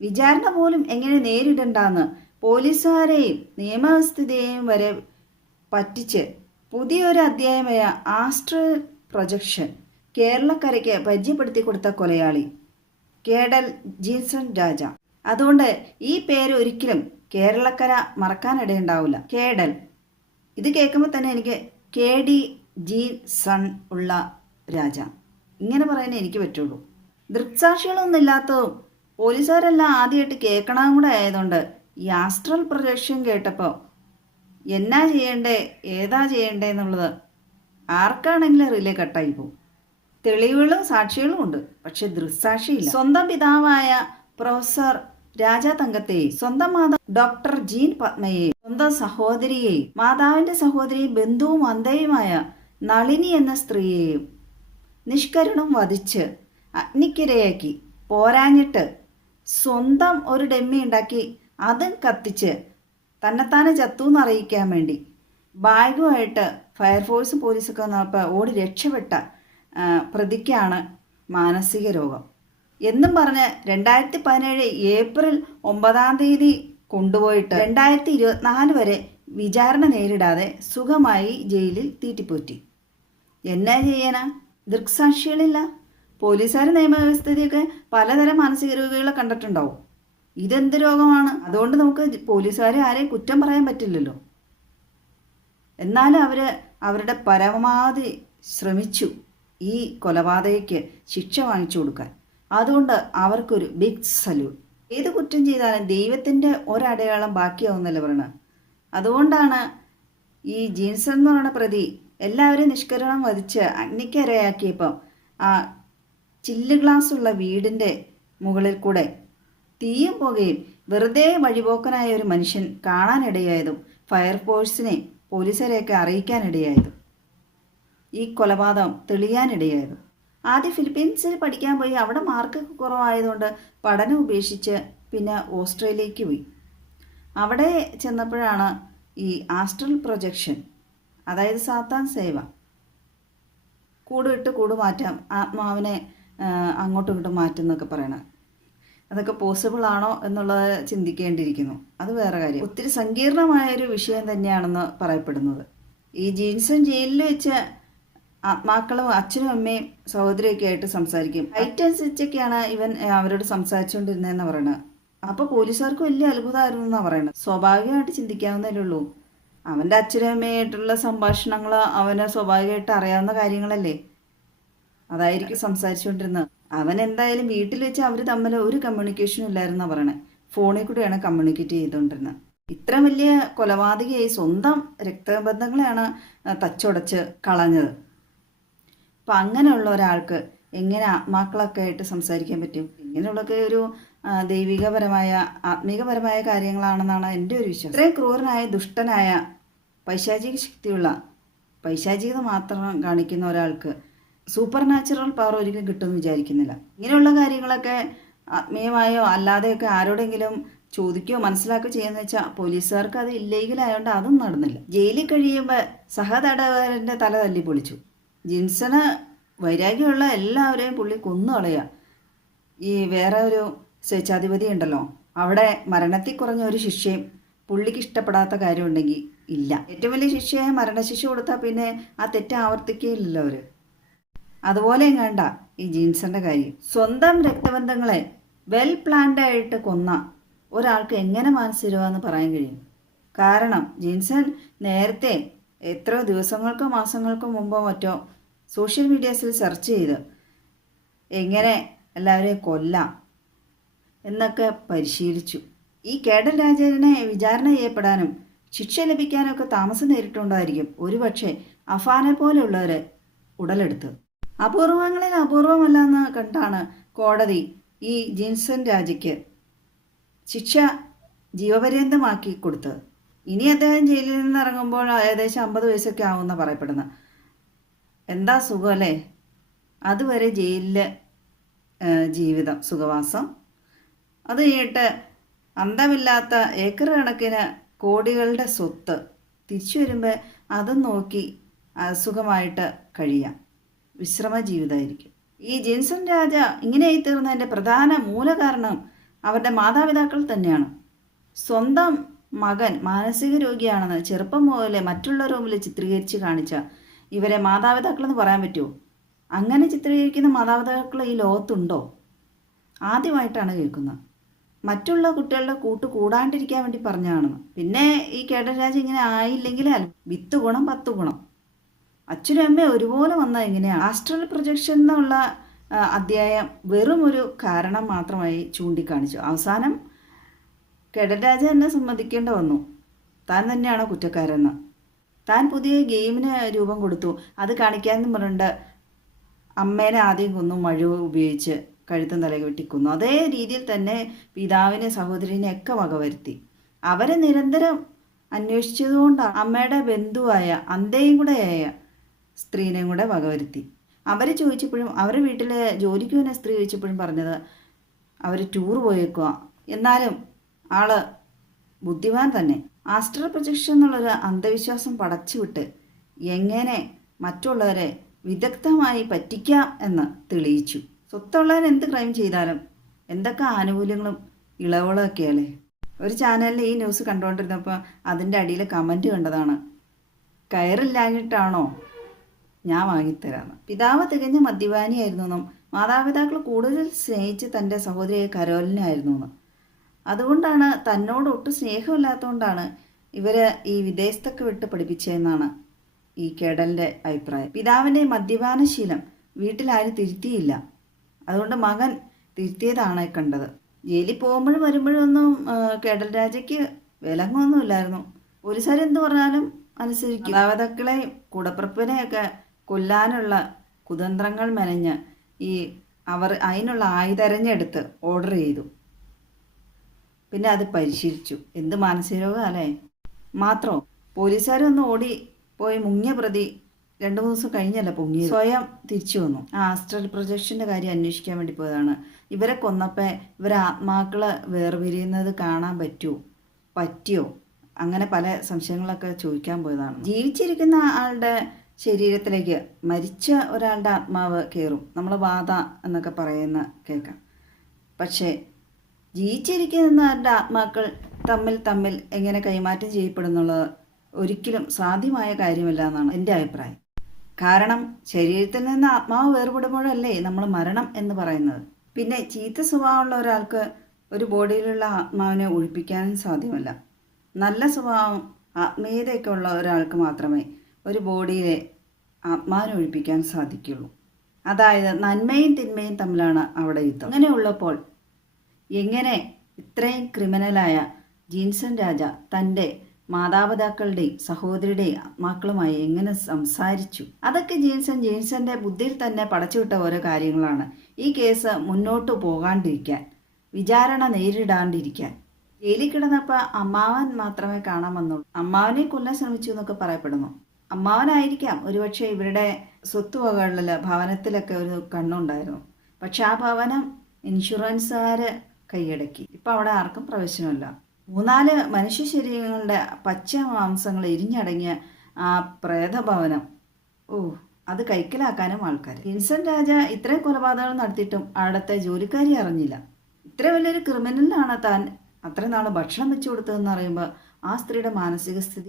വിചാരണ പോലും എങ്ങനെ നേരിടണ്ടെന്ന് പോലീസുകാരെയും നിയമവ്യവസ്ഥിതിയെയും വരെ പറ്റിച്ച് പുതിയൊരു അധ്യായമായ ആസ്ട്രൽ പ്രൊജക്ഷൻ കേരളക്കരയ്ക്ക് പരിചയപ്പെടുത്തി കൊടുത്ത കൊലയാളി കേഡൽ ജീൻസൺ രാജ. അതുകൊണ്ട് ഈ പേര് ഒരിക്കലും കേരളക്കര മറക്കാനിടയുണ്ടാവില്ല. കേഡൽ. ഇത് കേൾക്കുമ്പോൾ തന്നെ എനിക്ക് കെ ഡി ജീൻ സൺ ഉള്ള രാജ. ഇങ്ങനെ പറയാനേ എനിക്ക് പറ്റുള്ളൂ. ദൃക്സാക്ഷികളൊന്നും ഇല്ലാത്തതും പോലീസുകാരെല്ലാം ആദ്യമായിട്ട് കേൾക്കണം കൂടെ ആയതുകൊണ്ട് ഈ ആസ്ട്രൽ പ്രൊജക്ഷൻ കേട്ടപ്പോൾ എന്നാ ചെയ്യണ്ടേ ഏതാ ചെയ്യണ്ടേ എന്നുള്ളത് ആർക്കാണെങ്കിലും റിലേ കട്ടായി പോകും. തെളിവുകളും സാക്ഷികളും ഉണ്ട് പക്ഷെ ദൃക്സാക്ഷിയില്ല. സ്വന്തം പിതാവായ പ്രൊഫസർ രാജ തങ്കത്തെയും സ്വന്തം മാതാവ് ഡോക്ടർ ജീൻ പത്മയെ സ്വന്തം സഹോദരിയെയും മാതാവിന്റെ സഹോദരിയും ബന്ധുവും അന്തയുമായ നളിനി എന്ന സ്ത്രീയെയും നിഷ്കരണം വധിച്ച് അഗ്നിക്കിരയാക്കി പോരാഞ്ഞിട്ട് സ്വന്തം ഒരു ഡെമ്മി ഉണ്ടാക്കി അതും കത്തിച്ച് തന്നെത്താനെ ചത്തൂന്ന് അറിയിക്കാൻ വേണ്ടി. ബാഗുമായിട്ട് ഫയർഫോഴ്സും പോലീസൊക്കെ വന്നപ്പോൾ ഓടി രക്ഷപ്പെട്ട പ്രതിക്കാണ് മാനസിക രോഗം. എന്നും പറഞ്ഞ് രണ്ടായിരത്തി പതിനേഴ് ഏപ്രിൽ ഒമ്പതാം തീയതി കൊണ്ടുപോയിട്ട് രണ്ടായിരത്തി ഇരുപത്തിനാല് വരെ വിചാരണ നേരിടാതെ സുഖമായി ജയിലിൽ തീറ്റിപ്പോറ്റി. എന്നാ ചെയ്യാനാ? ദൃക്സാക്ഷികളില്ല. പോലീസുകാർ നിയമവ്യവസ്ഥയൊക്കെ പലതരം മാനസിക രോഗികളെ കണ്ടിട്ടുണ്ടാവും. ഇതെന്ത് രോഗമാണ്? അതുകൊണ്ട് നമുക്ക് പോലീസുകാരെ ആരെയും കുറ്റം പറയാൻ പറ്റില്ലല്ലോ. എന്നാലും അവർ അവരുടെ പരമാവധി ശ്രമിച്ചു ഈ കൊലപാതകയ്ക്ക് ശിക്ഷ വാങ്ങിച്ചു കൊടുക്കാൻ. അതുകൊണ്ട് അവർക്കൊരു ബിഗ് സല്യൂട്ട് ഏത് കുറ്റം ചെയ്താലും ദൈവത്തിന്റെ ഒരടയാളം ബാക്കിയാവുന്നല്ലേ പറയണത് അതുകൊണ്ടാണ് ഈ ജീൻസൺ എന്ന് പറയുന്ന പ്രതി എല്ലാവരും നിഷ്കരണം വധിച്ച് അഗ്നിക്കരയാക്കിയപ്പം ആ ചില്ല് ഗ്ലാസ് ഉള്ള വീടിന്റെ മുകളിൽ കൂടെ തീയും പുകയും വെറുതെ വഴിപോക്കനായ ഒരു മനുഷ്യൻ കാണാനിടയായതും ഫയർഫോഴ്സിനെ പോലീസുകാരെയൊക്കെ അറിയിക്കാനിടയായതും. ഈ കൊലപാതകം തെളിയാനിടയായതും. ആദ്യം ഫിലിപ്പീൻസിൽ പഠിക്കാൻ പോയി അവിടെ മാർക്ക് കുറവായതുകൊണ്ട് പഠനം ഉപേക്ഷിച്ച് പിന്നെ ഓസ്ട്രേലിയക്ക് പോയി. അവിടെ ചെന്നപ്പോഴാണ് ഈ ആസ്ട്രൽ പ്രൊജക്ഷൻ അതായത് സാത്താൻ സേവ കൂടുവിട്ട് ഇട്ട് കൂട് മാറ്റാം ആത്മാവിനെ അങ്ങോട്ടും ഇങ്ങോട്ടും മാറ്റും എന്നൊക്കെ പറയണത് അതൊക്കെ പോസിബിൾ ആണോ എന്നുള്ളത് ചിന്തിക്കേണ്ടിയിരിക്കുന്നു. അത് വേറെ കാര്യം. ഒത്തിരി സങ്കീർണമായ ഒരു വിഷയം തന്നെയാണെന്ന് പറയപ്പെടുന്നത്. ഈ ജീൻസും ജയിലിൽ വെച്ച് ആത്മാക്കളും അച്ഛനും അമ്മയും സഹോദരിയൊക്കെ ആയിട്ട് സംസാരിക്കും. ഹൈറ്റ് അനുസരിച്ചൊക്കെയാണ് ഇവൻ അവരോട് സംസാരിച്ചുകൊണ്ടിരുന്നതെന്ന് പറയണത് അപ്പോൾ പോലീസുകാർക്ക് വലിയ അത്ഭുതമായിരുന്നു എന്നാണ് പറയണത് സ്വാഭാവികമായിട്ട് ചിന്തിക്കാവുന്നതേ ഉള്ളൂ. അവന്റെ അച്ഛനും അമ്മയായിട്ടുള്ള സംഭാഷണങ്ങൾ അവന് സ്വാഭാവികമായിട്ട് അറിയാവുന്ന കാര്യങ്ങളല്ലേ. അതായിരിക്കും സംസാരിച്ചുകൊണ്ടിരുന്നത്. അവൻ എന്തായാലും വീട്ടിൽ വെച്ച് അവർ തമ്മിൽ ഒരു കമ്മ്യൂണിക്കേഷനും ഇല്ലായിരുന്നാ പറയണേ. ഫോണിൽ കൂടെയാണ് കമ്മ്യൂണിക്കേറ്റ് ചെയ്തുകൊണ്ടിരുന്നത്. ഇത്ര വലിയ കൊലപാതകയായി സ്വന്തം രക്തബന്ധങ്ങളെയാണ് തച്ചുടച്ച് കളഞ്ഞത്. അപ്പം അങ്ങനെയുള്ള ഒരാൾക്ക് എങ്ങനെ ആത്മാക്കളൊക്കെ ആയിട്ട് സംസാരിക്കാൻ പറ്റും? ഇങ്ങനെയുള്ളൊക്കെ ഒരു ദൈവികപരമായ ആത്മീകപരമായ കാര്യങ്ങളാണെന്നാണ് എന്റെ ഒരു വിശ്വാസം. ഇത്രയും ക്രൂരനായ ദുഷ്ടനായ പൈശാചിക ശക്തിയുള്ള പൈശാചികത മാത്രം കാണിക്കുന്ന ഒരാൾക്ക് സൂപ്പർ നാച്ചുറൽ പവർ ഒരിക്കലും കിട്ടുമെന്ന് വിചാരിക്കുന്നില്ല. ഇങ്ങനെയുള്ള കാര്യങ്ങളൊക്കെ ആത്മീയമായോ അല്ലാതെയൊക്കെ ആരോടെങ്കിലും ചോദിക്കുകയോ മനസ്സിലാക്കുകയോ ചെയ്യുന്ന വെച്ചാൽ പോലീസുകാർക്ക് അത് ഇല്ലീഗൽ ആയതുകൊണ്ട് അതും നടന്നില്ല. ജയിലിൽ കഴിയുമ്പോൾ സഹതടവുകാരന്റെ തല തല്ലി പൊളിച്ചു. ജിൻസന് വൈരാഗ്യമുള്ള എല്ലാവരെയും പുള്ളി കൊന്നു കളയുക ഈ വേറെ ഒരു സ്വേച്ഛാധിപതി ഉണ്ടല്ലോ അവിടെ മരണത്തിൽ കുറഞ്ഞ ഒരു ശിക്ഷയും പുള്ളിക്ക് ഇഷ്ടപ്പെടാത്ത കാര്യമുണ്ടെങ്കിൽ ഇല്ല. ഏറ്റവും വലിയ ശിക്ഷയായ മരണശിക്ഷ കൊടുത്താൽ പിന്നെ ആ തെറ്റ് ആവർത്തിക്കുകയില്ലല്ലോ അവർ അതുപോലെ കണ്ട ഈ ജീൻസന്റെ കാര്യം സ്വന്തം രക്തബന്ധങ്ങളെ വെൽ പ്ലാൻഡ് ആയിട്ട് കൊന്ന ഒരാൾക്ക് എങ്ങനെ മാനസികമെന്ന് പറയാൻ കഴിയും? കാരണം ജീൻസൺ നേരത്തെ എത്ര ദിവസങ്ങൾക്കോ മാസങ്ങൾക്കോ മുമ്പോ മറ്റോ സോഷ്യൽ മീഡിയാസിൽ സെർച്ച് ചെയ്ത് എങ്ങനെ എല്ലാവരെയും കൊല്ലാം എന്നൊക്കെ പരിശീലിച്ചു. ഈ കേഡൽ രാജനെ വിചാരണ ചെയ്യപ്പെടാനും ശിക്ഷ ലഭിക്കാനൊക്കെ താമസം നേരിട്ടുണ്ടായിരിക്കും. ഒരുപക്ഷെ അഫാനെ പോലെയുള്ളവരെ ഉടലെടുത്ത്. അപൂർവങ്ങളിൽ അപൂർവമല്ലെന്ന് കണ്ടാണ് കോടതി ഈ ജിൻസൺ രാജയ്ക്ക് ശിക്ഷ ജീവപര്യന്തമാക്കി കൊടുത്തത്. ഇനി അദ്ദേഹം ജയിലിൽ നിന്ന് ഇറങ്ങുമ്പോൾ ഏകദേശം അമ്പത് വയസ്സൊക്കെ ആവുമെന്ന് പറയപ്പെടുന്നത് എന്താ സുഖം അല്ലേ? അതുവരെ ജയിലിലെ ജീവിതം സുഖവാസം. അത് കഴിഞ്ഞിട്ട് അന്തമില്ലാത്ത ഏക്കർ കണക്കിന് കോടികളുടെ സ്വത്ത് തിരിച്ചു വരുമ്പോൾ അതും നോക്കി അസുഖമായിട്ട് സുഖമായിട്ട് കഴിയാം. വിശ്രമ ജീവിതമായിരിക്കും ഈ ജിൻസൺ രാജ ഇങ്ങനെയായി തീർന്നതിന്റെ പ്രധാന മൂലകാരണം അവരുടെ മാതാപിതാക്കൾ തന്നെയാണ്. സ്വന്തം മകൻ മാനസിക രോഗിയാണെന്ന് ചെറുപ്പം മുതലേ മറ്റുള്ള റൂമിൽ ചിത്രീകരിച്ച് കാണിച്ച ഇവരെ മാതാപിതാക്കളെന്ന് പറയാൻ പറ്റുമോ? അങ്ങനെ ചിത്രീകരിക്കുന്ന മാതാപിതാക്കൾ ഈ ലോകത്തുണ്ടോ? ആദ്യമായിട്ടാണ് കേൾക്കുന്നത്. മറ്റുള്ള കുട്ടികളുടെ കൂട്ട് കൂടാണ്ടിരിക്കാൻ വേണ്ടി പറഞ്ഞതാണെന്ന് പിന്നെ ഈ കേടരാജ് ഇങ്ങനെ ആയില്ലെങ്കിൽ. വിത്ത് ഗുണം പത്ത് ഗുണം. അച്ഛനും അമ്മയും ഒരുപോലെ വന്നാൽ എങ്ങനെയാണ്? ആസ്ട്രൽ പ്രൊജക്ഷൻ എന്നുള്ള അധ്യായം വെറും ഒരു കാരണം മാത്രമായി ചൂണ്ടിക്കാണിച്ചു. അവസാനം കെടരാജ തന്നെ സമ്മതിക്കേണ്ട വന്നു. താൻ തന്നെയാണ് കുറ്റക്കാരെന്ന്. താൻ പുതിയ ഗെയിമിന് രൂപം കൊടുത്തു. അത് കാണിക്കാമെന്ന് പറഞ്ഞിട്ട് അമ്മേനെ ആദ്യം കൊന്നു മഴ ഉപയോഗിച്ച് കഴുത്തും തലയിൽ വെട്ടിക്കുന്നു. അതേ രീതിയിൽ തന്നെ പിതാവിനെ സഹോദരിനെ ഒക്കെ വകവരുത്തി അവരെ നിരന്തരം അന്വേഷിച്ചതുകൊണ്ടാണ് അമ്മയുടെ ബന്ധുവായ അന്തയും കൂടെയായ സ്ത്രീനെയും കൂടെ വകവരുത്തി. അവർ ചോദിച്ചപ്പോഴും അവരുടെ വീട്ടിൽ ജോലിക്ക് പോകുന്ന സ്ത്രീ ചോദിച്ചപ്പോഴും പറഞ്ഞത് അവർ ടൂർ പോയേക്കുക എന്നാലും ആൾ ബുദ്ധിമാൻ തന്നെ. ആസ്ട്രൽ പ്രൊജക്ഷൻ എന്നുള്ളൊരു അന്ധവിശ്വാസം പടച്ചുവിട്ട് എങ്ങനെ മറ്റുള്ളവരെ വിദഗ്ധമായി പറ്റിക്കാം എന്ന് തെളിയിച്ചു. സ്വത്തുള്ളവർ എന്ത് ക്രൈം ചെയ്താലും എന്തൊക്കെ ആനുകൂല്യങ്ങളും ഇളവുകളൊക്കെയല്ലേ? ഒരു ചാനലിൽ ഈ ന്യൂസ് കണ്ടുകൊണ്ടിരുന്നപ്പോൾ അതിന്റെ അടിയിൽ കമന്റ് കണ്ടതാണ്. കയറില്ലാഞ്ഞിട്ടാണോ ഞാൻ വാങ്ങിത്തരാമെന്ന് പിതാവ് തികഞ്ഞ മദ്യപാനിയായിരുന്നു എന്നും മാതാപിതാക്കൾ കൂടുതൽ സ്നേഹിച്ച് തന്റെ സഹോദരിയെ കരോലിനായിരുന്നു എന്നും അതുകൊണ്ടാണ് തന്നോട് ഒട്ടും സ്നേഹമില്ലാത്തതുകൊണ്ടാണ് ഇവരെ ഈ വിദേശത്തൊക്കെ വിട്ട് പഠിപ്പിച്ചതെന്നാണ് ഈ കേടലിന്റെ അഭിപ്രായം. പിതാവിന്റെ മദ്യപാനശീലം വീട്ടിലാരും തിരുത്തിയില്ല. അതുകൊണ്ട് മകൻ തിരുത്തിയതാണ് കണ്ടത്. ജയിലിൽ പോകുമ്പോഴും വരുമ്പോഴൊന്നും കേടൽ രാജയ്ക്ക് വിലങ്ങൊന്നുമില്ലായിരുന്നു. പോലീസുകാർ എന്ത് പറഞ്ഞാലും അനുസരിക്കും. മാതാപിതാക്കളെയും കൂടപ്പിറപ്പിനെയൊക്കെ കൊല്ലാനുള്ള കുതന്ത്രങ്ങൾ മെനഞ്ഞ് ഈ അവർ അതിനുള്ള ആയുധരഞ്ഞെടുത്ത് ഓർഡർ ചെയ്തു. പിന്നെ അത് പരിശീലിച്ചു. എന്ത് മാനസികരോഗം അല്ലേ? മാത്രോ പോലീസുകാർ ഒന്ന് ഓടി പോയി മുങ്ങിയ പ്രതി രണ്ടു മൂന്ന് ദിവസം കഴിഞ്ഞല്ല പൊങ്ങി സ്വയം തിരിച്ചു വന്നു. ആ ആസ്ട്രൽ പ്രൊജക്ഷന്റെ കാര്യം അന്വേഷിക്കാൻ വേണ്ടി പോയതാണ്. ഇവരെ കൊന്നപ്പോൾ ഇവരെ ആത്മാക്കളെ വേർപിരിയുന്നത് കാണാൻ പറ്റുമോ പറ്റിയോ? അങ്ങനെ പല സംശയങ്ങളൊക്കെ ചോദിക്കാൻ പോയതാണ്. ജീവിച്ചിരിക്കുന്ന ആളുടെ ശരീരത്തിലേക്ക് മരിച്ച ഒരാളുടെ ആത്മാവ് കയറും നമ്മൾ ബാധ എന്നൊക്കെ പറയുന്ന കേൾക്കാം പക്ഷേ ജീവിച്ചിരിക്കുന്നവരുടെ ആത്മാക്കൾ തമ്മിൽ തമ്മിൽ എങ്ങനെ കൈമാറ്റം ചെയ്യപ്പെടുന്നുള്ളത് ഒരിക്കലും സാധ്യമായ കാര്യമല്ല എന്നാണ് എന്റെ അഭിപ്രായം. കാരണം ശരീരത്തിൽ നിന്ന് ആത്മാവ് വേർപെടുമ്പോഴല്ലേ നമ്മൾ മരണം എന്ന് പറയുന്നത്. പിന്നെ ചീത്ത സ്വഭാവമുള്ള ഒരാൾക്ക് ഒരു ബോഡിയിലുള്ള ആത്മാവിനെ ഒഴിപ്പിക്കാനും സാധ്യമല്ല. നല്ല സ്വഭാവം ആത്മീയതയൊക്കെ ഉള്ള ഒരാൾക്ക് മാത്രമേ ഒരു ബോഡിയിലെ ആത്മാവിനെ ഒഴിപ്പിക്കാൻ സാധിക്കുള്ളൂ. അതായത് നന്മയും തിന്മയും തമ്മിലാണ് അവിടെ യുദ്ധം. അങ്ങനെയുള്ളപ്പോൾ എങ്ങനെ ഇത്രയും ക്രിമിനലായ ജീൻസൺ രാജ തന്റെ മാതാപിതാക്കളുടെയും സഹോദരിയുടെയും ആത്മാക്കളുമായി എങ്ങനെ സംസാരിച്ചു? അതൊക്കെ ജീൻസൺ ജീൻസന്റെ ബുദ്ധിയിൽ തന്നെ പടച്ചുവിട്ട ഓരോ കാര്യങ്ങളാണ്. ഈ കേസ് മുന്നോട്ട് പോകാണ്ടിരിക്കാൻ വിചാരണ നേരിടാണ്ടിരിക്കാൻ. ജയിലിൽ കിടന്നപ്പോൾ അമ്മാവൻ മാത്രമേ കാണാൻ വന്നുള്ളൂ. അമ്മാവനെ കൊല്ലാൻ ശ്രമിച്ചു എന്നൊക്കെ പറയപ്പെടുന്നു. അമ്മാവനായിരിക്കാം. ഒരുപക്ഷെ ഇവരുടെ സ്വത്തുവകകളിൽ ഭവനത്തിലൊക്കെ ഒരു കണ്ണുണ്ടായിരുന്നു. പക്ഷെ ആ ഭവനം ഇൻഷുറൻസുകാർ കൈയടക്കി. ഇപ്പം അവിടെ ആർക്കും പ്രവേശനമില്ല. മൂന്നാൽ മനുഷ്യ ശരീരങ്ങളുടെ പച്ച മാംസങ്ങൾ ഇരിഞ്ഞടങ്ങിയ ആ പ്രേതഭവനം. ഓ അത് കൈക്കലാക്കാനും ആൾക്കാർ വിൻസെന്റ് രാജ ഇത്രയും കൊലപാതകങ്ങൾ നടത്തിയിട്ടും അവിടുത്തെ ജോലിക്കാരി അറിഞ്ഞില്ല. ഇത്ര വലിയൊരു ക്രിമിനലാണ് താൻ അത്രയും നാൾ ഭക്ഷണം വെച്ചു കൊടുത്തതെന്ന് പറയുമ്പോൾ ആ സ്ത്രീയുടെ മാനസിക സ്ഥിതി